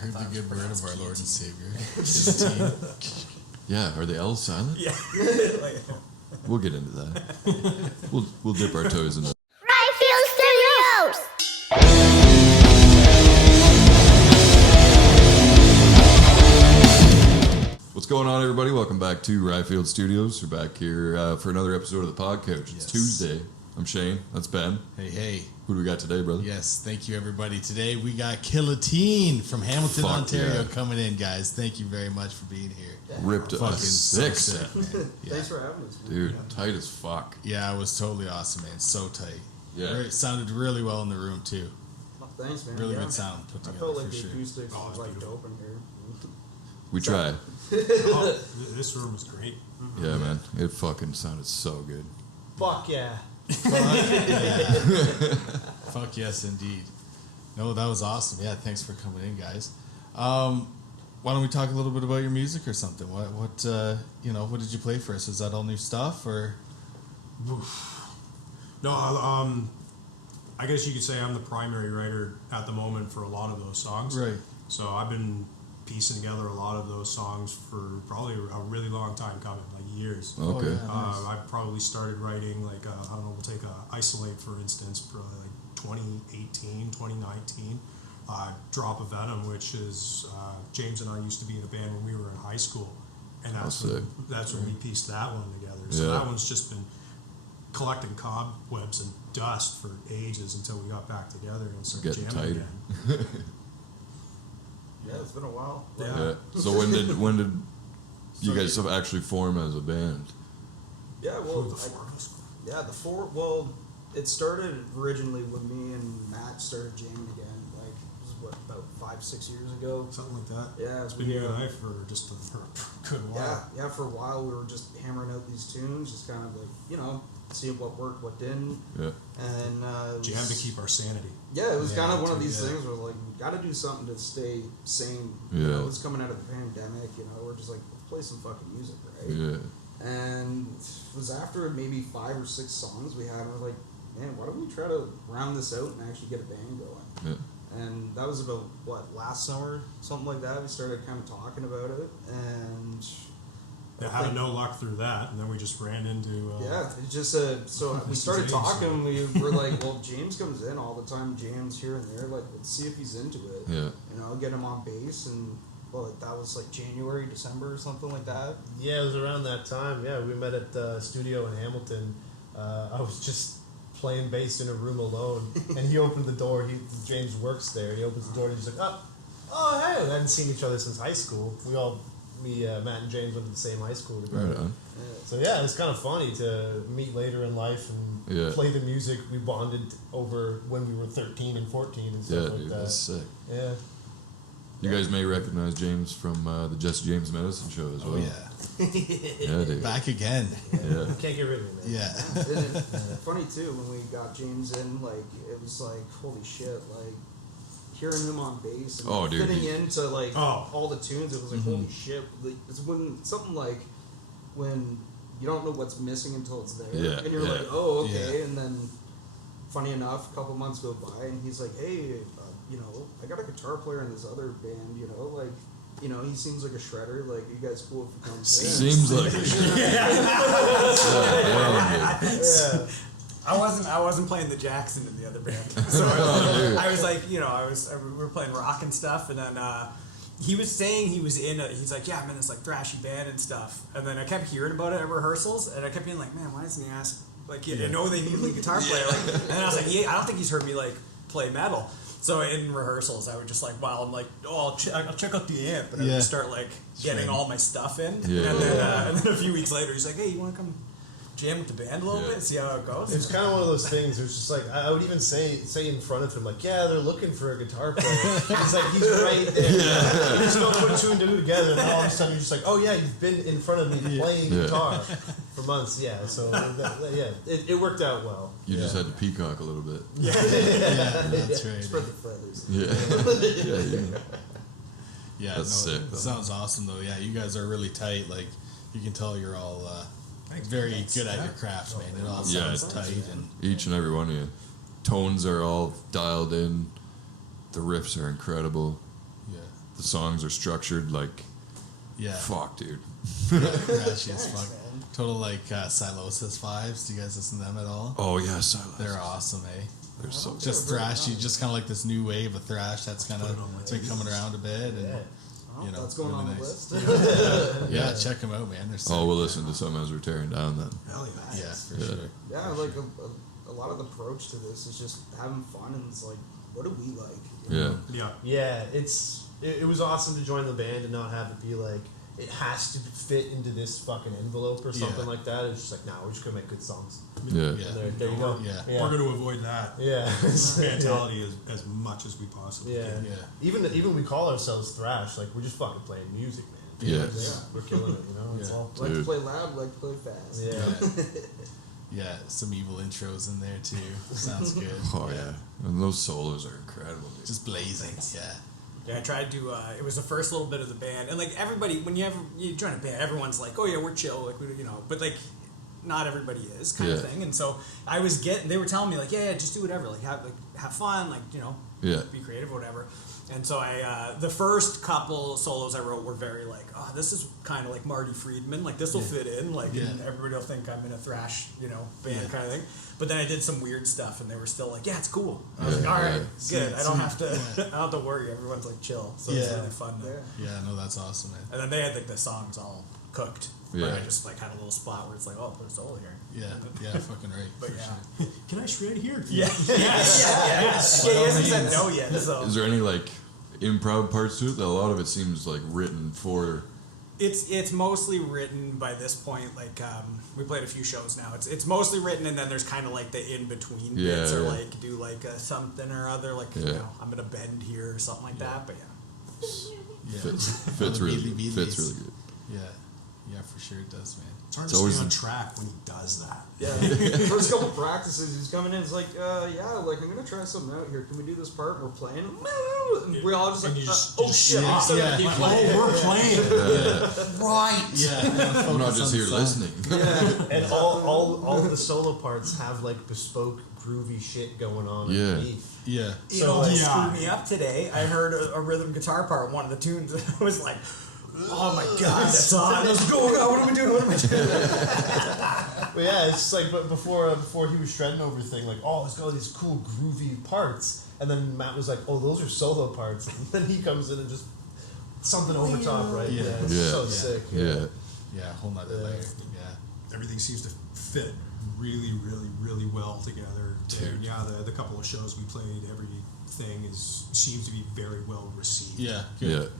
Heard the good word of our Lord and Savior. Killotine. Yeah, are the L's silent? Yeah. We'll get into that. We'll dip our toes in that. What's going on, everybody? Welcome back to Ryfield Studios. We're back here for another episode of the Pod Coach. It's Tuesday. I'm Shane. That's Ben. Hey. Who do we got today, brother? Yes, thank you, everybody. Today we got Killotine from Hamilton, Ontario coming in, guys. Thank you very much for being here. Yeah. Ripped fucking us six. Man. Yeah. Thanks for having us, man. Dude, tight as fuck. Yeah, it was totally awesome, man. So tight. Yeah. It sounded really well in the room, too. Well, thanks, man. Really good sound put together, I felt like for the sure. acoustics was like dope in here. We try. This room is great. Yeah, man. It fucking sounded so good. Fuck yeah. Fuck yes, indeed. No, that was awesome. Yeah, thanks for coming in, guys. Why don't we talk a little bit about your music or something? What did you play for us? Is that all new stuff or? No, I guess you could say I'm the primary writer at the moment for a lot of those songs. Right. So I've been piecing together a lot of those songs for probably a really long time coming, like years. Okay. Oh, yeah, nice. I probably started writing like, I don't know, we'll take Isolate for instance, probably like 2018, 2019. Drop of Venom, which is, James and I used to be in a band when we were in high school. And that's when we pieced that one together. So that one's just been collecting cobwebs and dust for ages until we got back together and started Getting jamming tighter. again. Yeah, it's been a while. Yeah. So when did you guys actually form as a band? Yeah, well, it started originally when me and Matt started jamming again. Like, it was about 5-6 years ago. Something like that. Yeah, It's been you and I for just for a good while. Yeah, for a while we were just hammering out these tunes, just kind of like, seeing what worked, what didn't. Yeah. And Jam to keep our sanity. Yeah, it was kind of one of these things where like we got to do something to stay sane. Yeah. It was coming out of the pandemic. We're just like, let's play some fucking music, right? Yeah. And it was after maybe 5 or 6 songs we had, and we're like, man, why don't we try to round this out and actually get a band going? Yeah. And that was about last summer, something like that. We started kind of talking about it, and Had no luck through that, and then we just ran into. It's just so we started talking. We were like, well, James comes in all the time, jams here and there. Like, let's see if he's into it. Yeah. Get him on bass, and that was like January, December, or something like that. Yeah, it was around that time. Yeah, we met at the studio in Hamilton. I was just playing bass in a room alone, and he opened the door. James works there, and he opens the door, and he's like, "Oh, hey!" We hadn't seen each other since high school. Matt and James went to the same high school together. Right on. So yeah, it's kind of funny to meet later in life and play the music we bonded over when we were 13 and 14 and stuff like that. That's sick. Yeah. You guys may recognize James from the Jesse James Medicine Show as well. Oh, yeah. Yeah, dude. Back again. Yeah. Can't get rid of it, man. Yeah. And funny too, when we got James in, like it was like holy shit, like hearing him on bass and fitting into like all the tunes, it was like holy shit. Like, it's when something like when you don't know what's missing until it's there, and you're like, oh okay, and then funny enough, a couple months go by, and he's like, hey, I got a guitar player in this other band, he seems like a shredder. Like, you guys cool if he comes in? Seems like a shredder. Yeah. I wasn't playing the Jackson in the other band, so I was like, we were playing rock and stuff, and then he was saying he was in he's like, yeah, I'm in this like thrashy band and stuff, and then I kept hearing about it at rehearsals, and I kept being like, man, why doesn't he ask? Like, I know they need a lead guitar player, and then I was like, I don't think he's heard me like play metal. So in rehearsals, I would just like, I'm like, I'll check out the amp, and I would just start like getting all my stuff in, and then a few weeks later, he's like, hey, you want to come jam with the band a little bit, see how it goes? It's kind of one of those things. It was just like I would even say in front of him, like, yeah, they're looking for a guitar player. He's like, he's right there. You just don't put 2 and 2 together, and then all of a sudden you're just like, oh yeah, you've been in front of me playing guitar for months. Yeah, so it worked out well. You just had to peacock a little bit. Yeah, that's right. Spread the feathers. Yeah, that's sick. Though. Sounds awesome though. Yeah, you guys are really tight. Like, you can tell you're all very good at your craft, man. It all sounds tight, and each and every one of you. Tones are all dialed in. The riffs are incredible. Yeah. the songs are structured like, Yeah. fuck, dude. Thrashy as Thanks, fuck. man. Total like Silosis vibes. Do you guys listen to them at all? Oh yeah, Silence. They're awesome, eh? They're so Just They're very thrashy, nice. just kind of like this new wave of thrash that's kind Put of it on my been coming around a bit, and Yeah. Oh, you know, that's going really on nice. the list. yeah, check them out, man. They're so Oh, we'll listen to some as we're tearing down then. Hell yeah. yeah, for Yeah. sure. Yeah, like a lot of the approach to this is just having fun, and it's like, what do we like? You Yeah. know? Yeah. Yeah, it was awesome to join the band and not have it be like it has to fit into this fucking envelope or something Yeah. like that. It's just like, nah, we're just gonna make good songs. Yeah. Yeah. There you go. Yeah. We're going to avoid that Yeah. mentality as much as we possibly Yeah. can. Yeah. Even we call ourselves thrash, like we're just fucking playing music, man. Yeah. We're killing it, you know. It's Yeah. all Like to Dude. play loud, like to play fast. yeah. Yeah, some evil intros in there too. Sounds good. Oh yeah. And those solos are incredible, dude. Just blazing. Yeah. Yeah, I tried to. It was the first little bit of the band, and like everybody, when you join a band, everyone's like, "Oh yeah, we're chill," like you know. But like, not everybody is kind of Yeah. thing. And so I was they were telling me like, "Yeah, just do whatever, like have fun, like you know, Yeah. be creative, whatever." And so the first couple solos I wrote were very like, "Oh, this is kind of like Marty Friedman, like this will fit in, like Yeah. and everybody will think I'm in a thrash, you know, band Yeah. kind of thing." But then I did some weird stuff, and they were still like, "Yeah, it's cool." I was Yeah, like, "All right, yeah. good. I don't have to. Yeah. I don't have to worry. Everyone's like chill, so it's Yeah. really fun." Yeah. Yeah, no, that's awesome, man. And then they had like the songs all cooked. Yeah. But I just like had a little spot where it's like, "Oh, put a solo here." Yeah, yeah, fucking right. But for yeah. sure. Can I shred here? Yeah. Yes. Yeah. He hasn't said no yet. So Is there any like improv parts to it? A lot of it seems like written for. it's mostly written by this point. Like we played a few shows now. It's mostly written, and then there's kind of like the in between bits, Yeah, or yeah. like do like a something or other, like you Yeah. know, I'm gonna bend here or something like that. But yeah. Yeah. Fits The really Beatles. fits really good. Yeah, yeah, for sure it does, man. It's hard It's to always stay on the- track when he does that. Yeah. First couple practices, he's coming in. He's like, yeah, like I'm gonna try something out here. Can we do this part? And we're playing, and we all just And like, you just- oh just shit! yeah, I'm still yeah. gonna keep Like, playing. oh, we're playing. Right. Yeah, I'm not just here listening. And all the solo parts have like bespoke groovy shit going on Yeah. underneath. Yeah, You So, know, like- what screwed me up today. I heard a rhythm guitar part, one of the tunes. I was like, "Oh my god, that's on!" I was like, "Oh god, what am I doing? What am I doing?" But yeah, it's just like, but before he was shredding over thing, like, oh, it's got all these cool groovy parts, and then Matt was like, oh, those are solo parts, and then he comes in and just something over top, right? Yeah. it's Yeah. so Yeah. sick. Yeah. yeah, whole nother Yeah. layer. Yeah, Everything seems to fit really, really, really well together. Dude. And yeah, the couple of shows we played, everything seems to be very well received. yeah, good,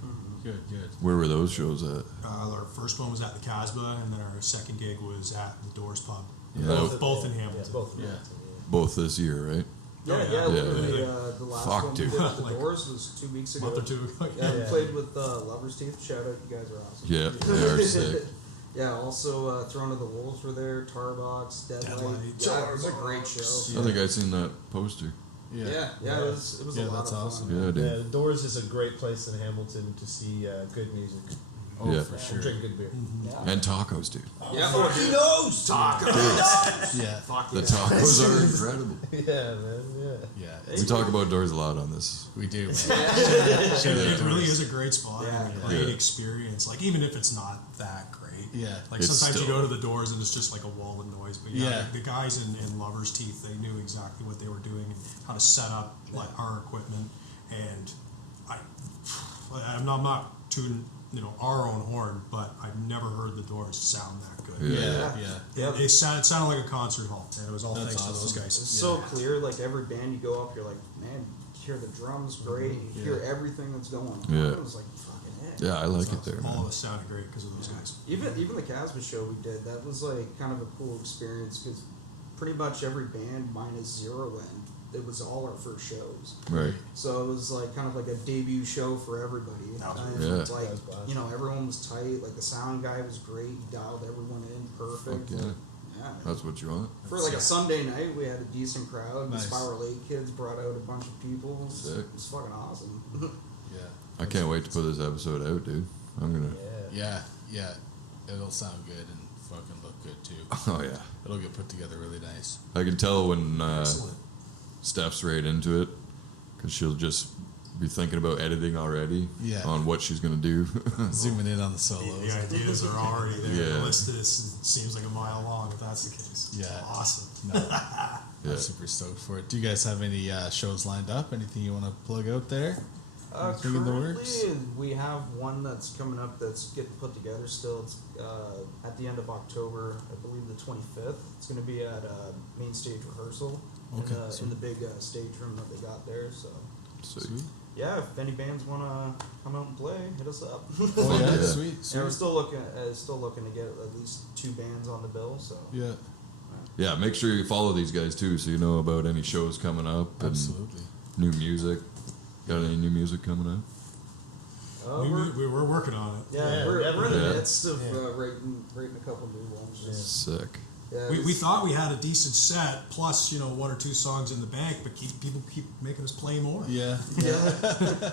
Yeah. good. Where were those shows at? Our first one was at the Casbah, and then our second gig was at the Doors Pub. Yeah. Both in Yeah, Hamilton. both in Yeah. Hamilton, Both this year, right? Yeah, Yeah. yeah. Yeah. Literally, the last Fuck, one dude. we did at the Like, Doors was 2 weeks A ago. month or two. Yeah, we Yeah. played with Lovers Teeth. Shout out, you guys are awesome. Yeah, they are sick. Yeah, also Throne of the Wolves were there, Tarbox, Deadlight. Deadlight. Yeah, it was a great show. I think I seen that poster. Yeah, Yeah, it was Yeah, a lot that's of fun. awesome. Yeah, Yeah, dude. the Doors is a great place in Hamilton to see good music. Oh, Yeah. for And sure. drink good beer. And tacos, dude. Yeah, oh, he knows! Yeah, Fuck The yeah. tacos are incredible. Yeah, man. Yeah. yeah, We talk about doors a lot on this. we do. Man. It really is a great spot. Yeah. and a great Yeah. experience. Like even if it's not that great. Yeah. Like It's sometimes you still- go to the Doors and it's just like a wall of noise. But yeah, Yeah. the guys in Lovers Teeth, they knew exactly what they were doing and how to set up like our equipment. And I'm not tooting our own horn, but I've never heard the Doors sound that good. Yeah. Yeah, Yeah. yeah. It sounded like a concert hall, and it was all That's thanks to those awesome. guys. It's so clear, like every band you go up, you're like, man, you hear the drums great, you hear everything that's going on. Yeah. It was like, fucking heck. Yeah, I like it there, All of man. us sounded great because of those guys. Even the Casbah show we did, that was like kind of a cool experience because pretty much every band minus Zero End, it was all our first shows. Right. So it was like kind of like a debut show for everybody. And Yeah. it's like, That's blast. everyone was tight. Like the sound guy was great. He dialed everyone in perfect. Fuck yeah. Yeah. That's what you want. For like a Sunday night, we had a decent crowd. Nice. The Spiral Lake kids brought out a bunch of people. It was, Sick. it was fucking awesome. Yeah, I can't wait to put this episode out, dude. I'm gonna. Yeah. yeah. It'll sound good and fucking look good too. Oh yeah. It'll get put together really nice. I can tell when Excellent. Steph's right into it, because she'll just be thinking about editing already. Yeah. On what she's gonna do. Zooming in on the solos. The ideas are already there. Yeah. The list seems like a mile long if that's the case. Yeah. Awesome. No, Yeah. I'm super stoked for it. Do you guys have any shows lined up? Anything you want to plug out there? Anything in the works? Currently, we have one that's coming up that's getting put together still. It's at the end of October, I believe the 25th. It's going to be at Main Stage Rehearsal Okay, in the big stage room that they got there. So, Sweet. yeah, if any bands want to come out and play, hit us up. Oh yeah, Yeah. sweet. Yeah, we're Sweet. still looking to get at least 2 bands on the bill. So, Yeah, Yeah, make sure you follow these guys too, so you know about any shows coming up and absolutely. new music. Got any new music coming up? We're working on it. yeah, we're in the Yeah. midst of writing a couple new ones. Just, Sick. yeah, We thought we had a decent set, plus 1 or 2 songs in the bank, but people keep making us play more. Yeah, Yeah,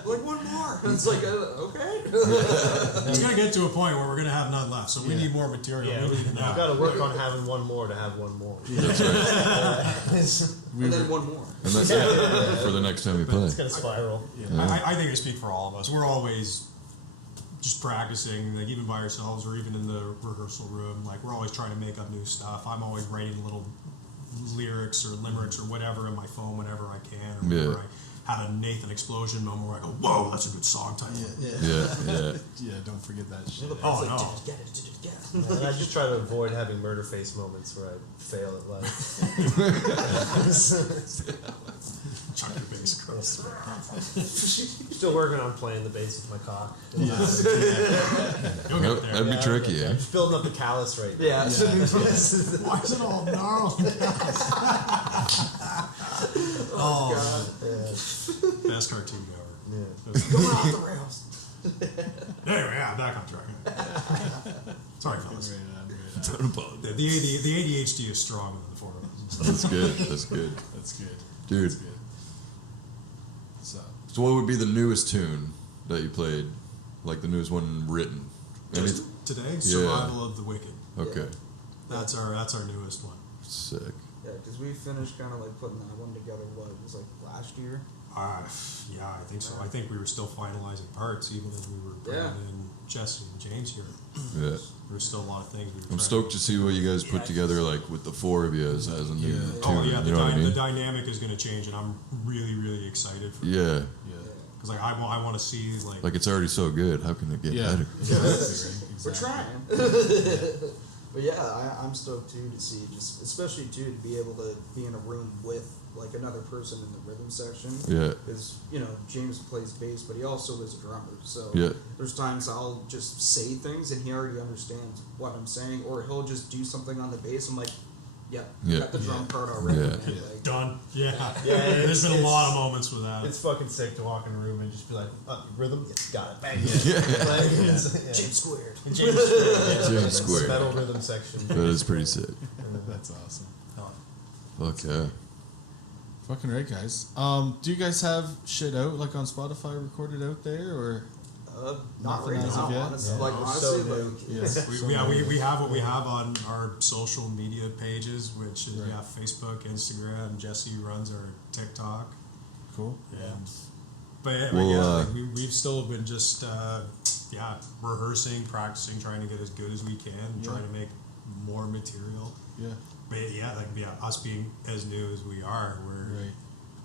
like one more. And it's like, okay. It's gonna get to a point where we're gonna have none left, so we Yeah. need more material. Yeah, we we've need now. got to work on having one more to have one more. That's right. And then one more. And that's it for the next time you play. It's gonna spiral. I think I speak for all of us. We're always just practicing, like even by ourselves or even in the rehearsal room. Like we're always trying to make up new stuff. I'm always writing little lyrics or limericks or whatever in my phone whenever I can. Or whenever Yeah. I had a Nathan explosion moment where I go, "Whoa, that's a good song title." Yeah. yeah. Don't forget that shit. Oh no. And I just try to avoid having murder face moments where I fail at life. Chuck your bass across. Still working on playing the bass with my cock. You'll get there. That'd be tricky, I'm eh? just building up the callus right now. Yeah. Why is it all gnarled? Oh, God. Yeah. Best cartoon ever. Yeah. Going off the rails. Anyway, yeah, back on track. Sorry, fellas. Don't apologize. The ADHD is stronger than the 4 of us. That's good. That's good. That's good. Dude. That's good. So what would be the newest tune that you played? Like the newest one written? Just today, Survival of the Wicked. Okay. That's our newest one. Sick. Yeah, because we finished kind of like putting that one together, what, it was like last year? Yeah, I think so. I think we were still finalizing parts, even as we were bringing in Jesse and James here. Yeah. There were still a lot of things we were I'm trying stoked to see what you guys put together, like with the 4 of you as a new tune. Oh yeah, you know what I the mean? dynamic is going to change, and I'm really, really excited for it. Yeah. Because like I want to see Like it's already so good. How can it get Yeah. better? Exactly. We're trying. But yeah, I'm stoked too to see, just especially too to be able to be in a room with like another person in the rhythm section. Yeah. Because James plays bass, but he also is a drummer. So Yeah. there's times I'll just say things and he already understands what I'm saying, or he'll just do something on the bass. I'm like, yeah, got the drum part already. Yeah. man. Like, done. Yeah, Yeah, There's been a it's- lot of moments with that. It's fucking sick to walk in a room and just be like, rhythm? Yeah, got it. Bang. Yeah. Like, James squared. James Square. Yeah. James Square. Metal rhythm section. That is pretty sick. That's awesome. Fuck yeah. Fucking right, guys. Do you guys have shit out like on Spotify recorded out there or? Not Nothing right as now, of yet? honestly. Yeah. Like So honestly, new. like Yeah. We have what we have on our social media pages, which is Right. Facebook, Instagram. Jesse runs our TikTok. Cool. But Well, we've still been just rehearsing, practicing, trying to get as good as we can, trying to make more material. Yeah. But us being as new as we are, Right.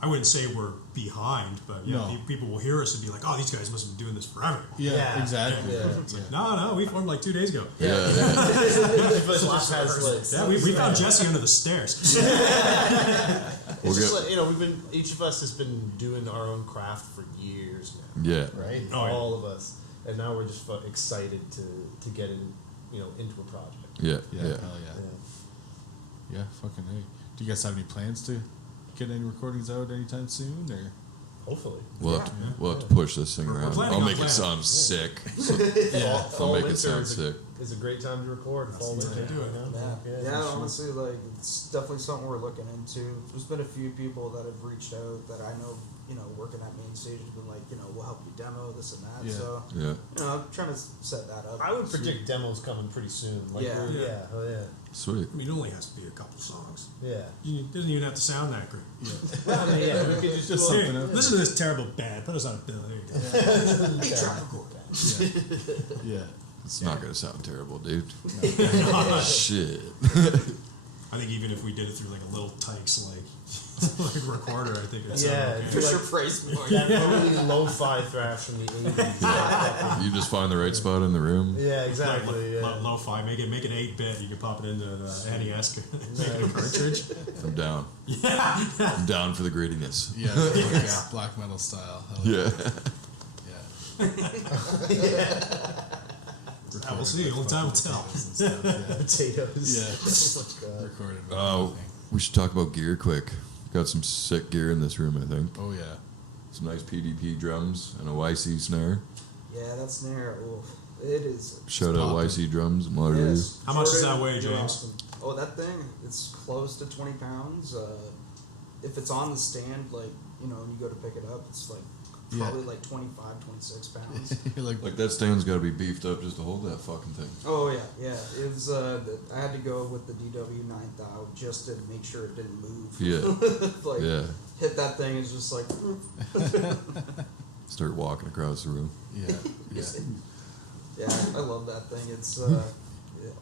I wouldn't say we're behind, but No. people will hear us and be like, "Oh, these guys must have been doing this forever." Yeah. Yeah. Exactly. Yeah. It's like, no, we formed like 2 days ago. Yeah. But just has like, Yeah, we found Jesse under the stairs. it's We'll just get- like, we've been, each of us has been doing our own craft for years now, Yeah. right? Oh, yeah. All of us. And now we're just excited to get into a project. Yeah. Yeah. Yeah. Hell yeah. Yeah. Fucking hey. Do you guys have any plans to get any recordings out anytime soon or? Hopefully. We'll have to push this thing around. planning I'll on make it planning. sound sick. Yeah. Fall make it winter sound is sick. is a great time to record. Fall the way winter. to do it. Yeah, honestly, like it's definitely something we're looking into. There's been a few people that have reached out that I know working that main stage has been like, we'll help you demo this and that. Yeah. So, I'm trying to set that up. I would predict demos coming pretty soon. Like, Yeah. Oh yeah. Sweet. I mean, it only has to be a couple songs. Yeah. It doesn't even have to sound that great. Well, I mean, yeah, we could just do something Here, out there. listen to this terrible band. Put us on a bill. There you go. Yeah. It's not gonna sound terrible, dude. Shit. I think even if we did it through like a little Tykes like recorder, I think it's Yeah, okay. Fisher Price point. that totally lo-fi thrash from the 80s. You just find the right spot in the room. Yeah, exactly. Yeah. Lo-fi, make it 8-bit. You can pop it into the NES, make it a cartridge. I'm down. I'm down for the grittiness. Yeah, black metal style. I like Yeah. that. Yeah. Yeah, we'll see. Only time will tell. Potatoes. Yeah. Oh, God. Recorded. Oh, we should talk about gear quick. Got some sick gear in this room, I think. Oh yeah. Some nice PDP drums and a YC snare. Yeah, that snare. Oof, it is. Shout out poppin'. YC drums in Waterloo. Yes. How much does Jordan, that weigh, you're James? awesome. Oh, that thing, it's close to 20 pounds. If it's on the stand, like, and you go to pick it up, it's like probably like 25, 26 pounds. You're Like that stand's got to be beefed up just to hold that fucking thing. Oh, yeah. It was, I had to go with the DW 9000 just to make sure it didn't move. Yeah. Yeah. Hit that thing, it's just like, Start walking across the room. Yeah. Yeah. yeah, I love that thing. It's,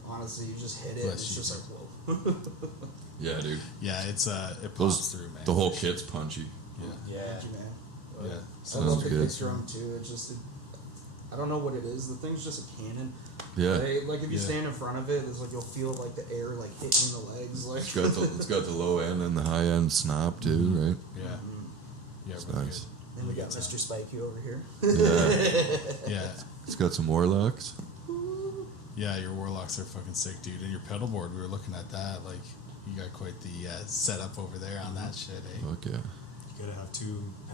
honestly, you just hit it, Bless it's you. just like, whoa. Yeah, dude. Yeah, it pops Those, through, man. the whole kit's punchy. Yeah. Yeah. Thank you, man. Yeah. I Sounds love the good. kick drum too. It's just, I don't know what it is. The thing's just a cannon. Yeah. Like if you Yeah. stand in front of it, it's like you'll feel like the air like hitting the legs. Like It's got the low end and the high end snap too, right? Yeah. Yeah. It's really nice. and we got Mr. Spikey over here. Yeah. good. Yeah. It's got some warlocks. Yeah, your warlocks are fucking sick, dude. And your pedal board, we were looking at that. Like, you got quite the setup over there on that shit, eh? Fuck yeah. You gotta have 2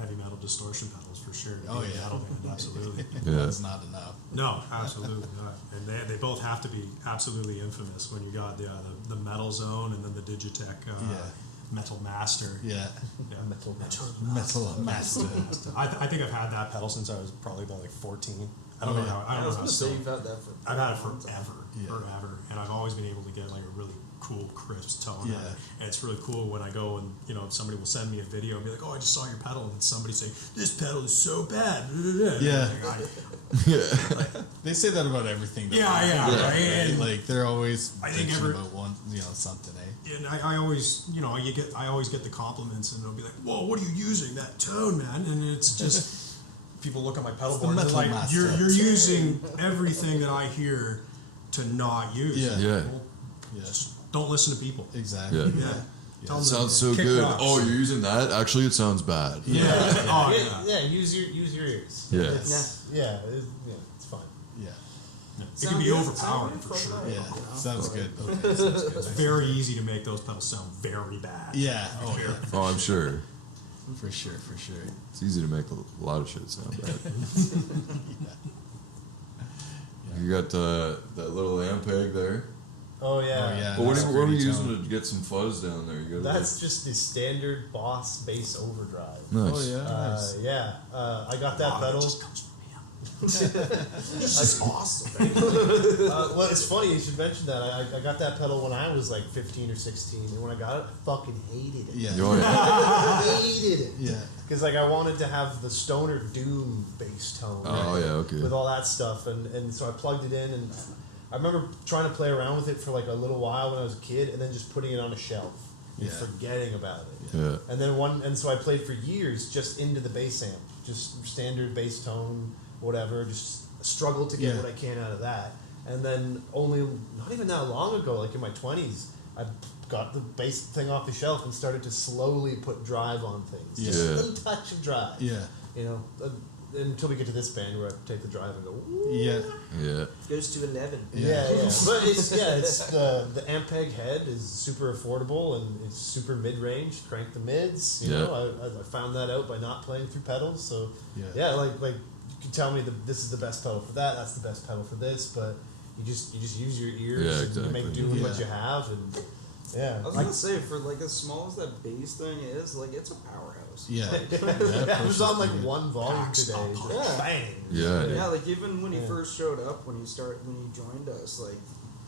heavy metal distortion pedals for sure. to Oh, be a yeah. metal band, absolutely. Yeah. That's not enough. No, absolutely not. And they both have to be absolutely infamous when you got the Metal Zone and then the Digitech Yeah. Metal Master. Yeah. Yeah. Metal. Metal master. I think I've had that pedal since I was probably about like 14. I don't Oh, know yeah. how. I I don't was know how. gonna say Still, you've had that for. I've had it a long time. forever, and I've always been able to get like a really cool, crisp tone. Yeah. Out of it. And it's really cool when I go and somebody will send me a video and be like, "Oh, I just saw your pedal," and somebody say, "This pedal is so bad." Yeah. Yeah. They say that about everything. Though. Yeah, Yeah. right? And, Like, they're always I think bitching every- about one, something, eh? and I always, I always get the compliments, and they'll be like, "Whoa, what are you using? That tone, man!" And it's just people look at my pedal It's the board and they're Metal like, Master. "You're using everything that I hear to not use." Yeah. Yeah. Well, Yeah. just don't listen to people. Exactly. Yeah. Yeah. Tell It them sounds to so kick good. rocks. Oh, you're using that? Actually, it sounds bad. Yeah. Oh, Yeah, yeah. use your ears. Yeah. It's, yeah, it's fine. Yeah. It can be overpowering for sure. Yeah. Sounds good. It's very easy to make those pedals sound very bad. Yeah. Oh, yeah. Oh, I'm sure. For sure. For sure. It's easy to make a lot of shit sound bad. You got that little amp peg there. Oh yeah. Oh, yeah. Well, what that's are we pretty using tone. to get some fuzz down there? You got That's just the standard Boss bass overdrive. nice. Oh, yeah. Nice. Yeah, I got that pedal. Just comes from me. This is awesome. Well, it's funny you should mention that. I got that pedal when I was like 15 or 16, and when I got it, I fucking hated it. Yeah. Oh, yeah. Hated it. Yeah. Because like I wanted to have the stoner doom bass tone. Oh, yeah, okay. With all that stuff, and so I plugged it in, and I remember trying to play around with it for like a little while when I was a kid, and then just putting it on a shelf and Yeah. forgetting about it. Yeah. And then so I played for years just into the bass amp, just standard bass tone, whatever. Just struggled to get Yeah. what I can out of that. And then only not even that long ago, like in my 20s, I got the bass thing off the shelf and started to slowly put drive on things. Just Yeah. a little touch of drive. Yeah. You know, until we get to this band where I take the drive and go. Ooh. Yeah. Yeah. Goes to 11. Yeah, yeah. But it's the Ampeg head is super affordable and it's super mid range. Crank the mids. You know, I found that out by not playing through pedals. So Yeah. like you can tell me this is the best pedal for that. That's the best pedal for this. But you just use your ears Yeah, and you make exactly. do with what Yeah. you have. And yeah, I was gonna say, for like as small as that bass thing is, like it's a powerhouse. house. Yeah. Yeah, it was on like good. one volume Packs today. on Just Yeah. bang. Yeah. Yeah, like even when he Yeah. first showed up, when he joined us, like,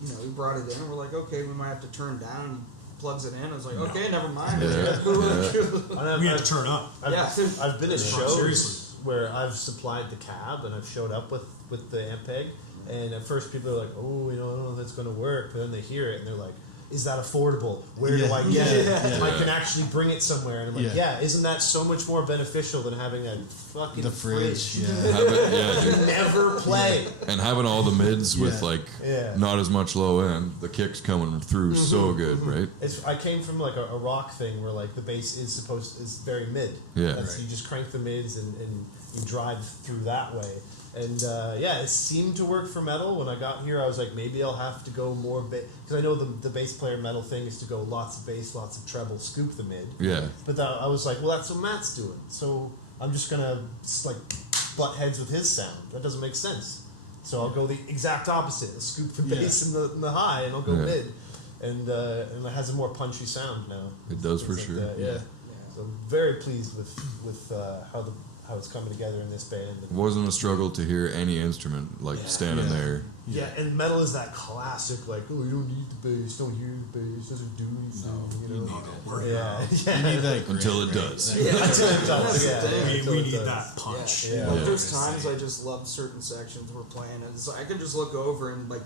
you know, he brought it in and we're like, okay, we might have to turn down. He plugs it in. I was like, okay, never mind. Yeah. We had to turn up. I've been at shows Seriously. where I've supplied the cab and I've showed up with the Ampeg, and at first people are like, oh, you know, I don't know if that's going to work, but then they hear it and they're like, is that affordable? Where do I get it? Yeah. I can actually bring it somewhere. And I'm like, yeah, isn't that so much more beneficial than having a fucking The fridge. Yeah. Dude. Never play. And having all the mids with like Yeah. not as much low end, the kicks coming through so good, right? I came from like a rock thing where like the bass is very mid. Yeah. You just crank the mids and you drive through that way. And it seemed to work for metal. When I got here, I was like, maybe I'll have to go more bass, because I know the bass player metal thing is to go lots of bass, lots of treble, scoop the mid. Yeah. But I was like, well, that's what Matt's doing. So I'm just gonna like butt heads with his sound. That doesn't make sense. So I'll go the exact opposite. I'll scoop the bass in the high, and I'll go mid. And it has a more punchy sound now. It does for Things like sure. that, yeah. So I'm very pleased with how it's coming together in this band. It wasn't a struggle to hear any instrument like standing there. Yeah, and metal is that classic, like, oh, you don't need the bass, don't hear the bass, doesn't do anything, you know? need it. Yeah. You need that Until it grit, does. right? Yeah, until it does. That's the thing. Until We it need does. that punch. Yeah. Yeah. Like, Yeah. there's times I just love certain sections we're playing, and so I could just look over and like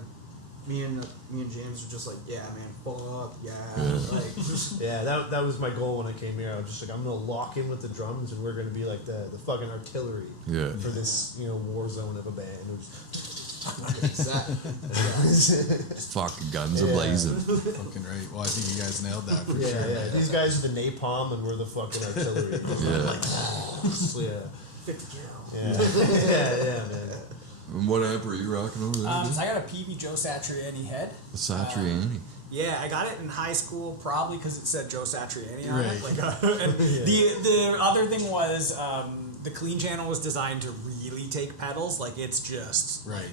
me and James are just like, yeah, man, fuck, yeah, like, Yeah, that was my goal when I came here. I was just like, I'm gonna lock in with the drums, and we're gonna be like the fucking artillery Yeah. for this, you know, war zone of a band. Fucking guns a Yeah. blazing. Fucking right. Well, I think you guys nailed that for Yeah, sure. yeah. These guys are the napalm, and we're the fucking artillery. Yeah. Yeah. fit the kill. Yeah, man. And what amp are you rocking over there? So I got a PV Joe Satriani head. The Satriani. Yeah, I got it in high school probably because it said Joe Satriani on it. Right. Like, and the other thing was the clean channel was designed to really take pedals. Like it's just Right.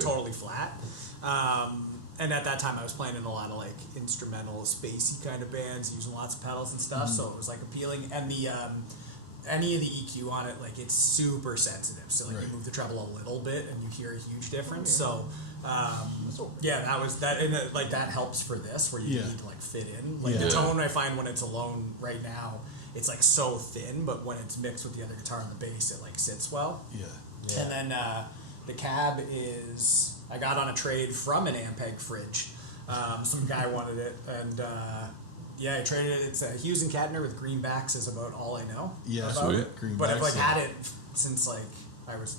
totally flat. And at that time, I was playing in a lot of like instrumental, spacey kind of bands, using lots of pedals and stuff. So it was like appealing. And the any of the EQ on it, like it's super sensitive. So like Right. you move the treble a little bit, and you hear a huge difference. So. That was that, and like that helps for this where you need to like fit in. Like the tone I find when it's alone right now, it's like so thin, but when it's mixed with the other guitar and the bass, it like sits well. Yeah. And then the cab is I got on a trade from an Ampeg fridge. Some guy wanted it, and I traded it. It's a Hughes and Cadner with greenbacks is about all I know. Yeah. about Sweet. it. But I've like had it since like I was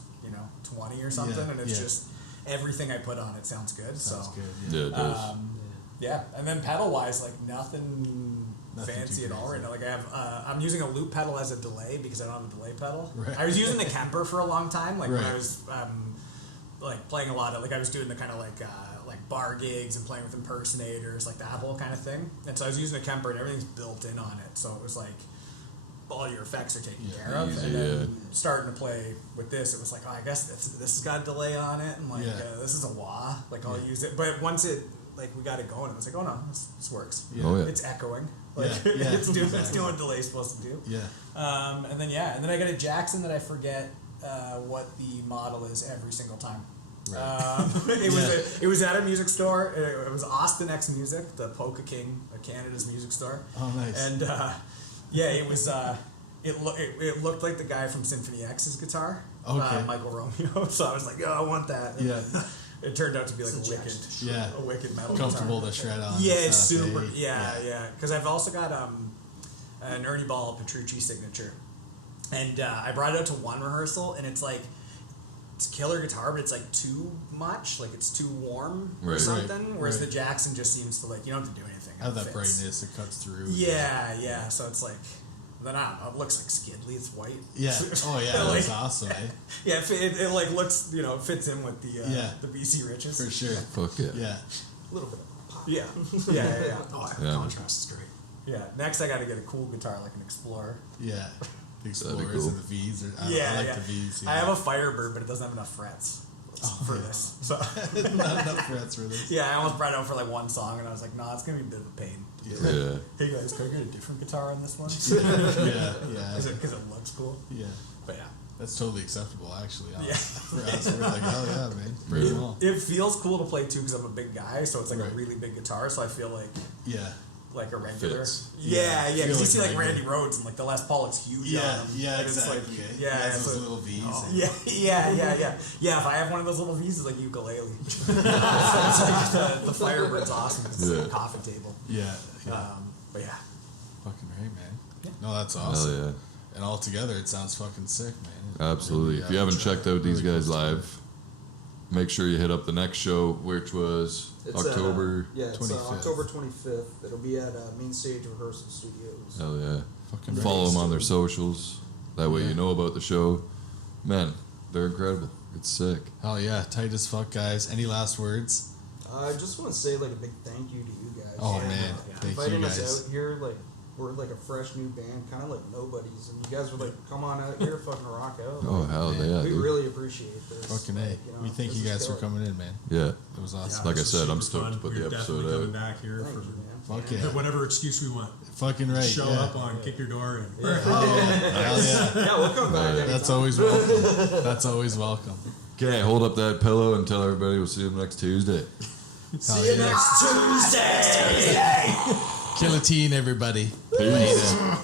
20 or something, and it's just. Everything I put on it sounds good. Sounds so good. Yeah, it does. and then pedal wise, like nothing fancy at all right now. Like I have, I'm using a loop pedal as a delay because I don't have a delay pedal. Right. I was using the Kemper for a long time, like when Right. I was like playing a lot of like I was doing the kind of like bar gigs and playing with impersonators, like that whole kind of thing. And so I was using a Kemper and everything's built in on it, so it was like. All your effects are taken care of, easy, and then starting to play with this, it was like, oh, I guess this has got a delay on it, and like this is a wah, like I'll use it. But once it like we got it going, it was like, oh no, this works. Yeah. Oh yeah. It's echoing, like Yeah. it's doing what delay's supposed to do. Yeah. And then I got a Jackson that I forget what the model is every single time. Right. It was at a music store. It was Austin X Music, the Polka King, Canada's music store. Oh, nice. And it was. It looked like the guy from Symphony X's guitar, Okay. Michael Romeo. So I was like, oh, I want that. And Yeah. It turned out to be like a wicked metal Comfortable guitar. to shred on. Yeah, and it's stuff, super. eh? Yeah. Because I've also got an Ernie Ball Petrucci signature, and I brought it out to one rehearsal, and it's like. It's a killer guitar, but it's like too much, like it's too warm or Right. something. Whereas Right. the Jackson just seems to like you don't have to do anything. Have It that fits. brightness, it cuts through. Yeah. So it's like, then I don't know. It looks like Skidley. It's white. Yeah. Oh yeah, Like- that's awesome, eh? Yeah, it like looks, it fits in with the Yeah. BC Riches. For sure. Fuck yeah. Yeah. A little bit of pop. Yeah. Oh, Yeah. contrast is great. Yeah. Next, I got to get a cool guitar like an Explorer. Yeah. The That'd be Explorers cool. and the V's. I like the V's. I have a Firebird, but it doesn't have enough frets. for this. So Not enough frets for this. yeah, I almost brought it out for like one song, and I was like, nah, it's gonna be a bit of a pain. Yeah. Hey guys, can I get a different guitar on this one? Yeah. Because it looks cool. Yeah. But yeah. That's totally acceptable, actually. Yeah. For us, we're like, oh yeah, man. Really? Bring 'em all. It feels cool to play too because I'm a big guy, so it's like a really big guitar. So I feel Yeah. like a regular. Fits. Yeah, Feel because you like see a like regular. Randy Rhodes and like the Les Paul, it's huge. Yeah, on him, yeah, and it's exactly. Like, He yeah, has so- those little V's. Oh, and- yeah. Yeah, if I have one of those little V's, it's like ukulele. It's like the Firebird's awesome. It's like a coffee table. Yeah. But yeah. Fucking right, man. No, that's Hell awesome. yeah. And all together, it sounds fucking sick, man. Absolutely. Really, If you haven't checked out these really guys cool stuff. live, make sure you hit up the next show, which was It's October. it's 25th. October 25th. It'll be at Main Stage Rehearsal Studios. Hell yeah. Fucking Follow right. them on their socials. That way Yeah. you know about the show. Man, they're incredible. It's sick. Hell yeah, tight as fuck, guys. Any last words? I just want to say like a big thank you to you guys. Oh for, man, thank you inviting guys. us out here. Like we're like a fresh new band, kind of like nobodies, and you guys were like, "Come on out here, fucking rock out." Oh, hell man. yeah, we dude. really appreciate this. Fucking A. Like, you know, We thank this you is guys for killer. coming in, man. Yeah. It was awesome. Like I this is said, I'm super stoked to fun. put the We're episode definitely coming out. back here Thank for you, man. Fuck yeah. whatever excuse we want. Fucking right. Show yeah. up on, kick your door in. Hell yeah. Yeah, we'll come back. That's anytime. always welcome. That's always welcome. Okay, hold up that pillow and tell everybody we'll see them next Tuesday. See you next Tuesday! Killotine, everybody. Peace. Later.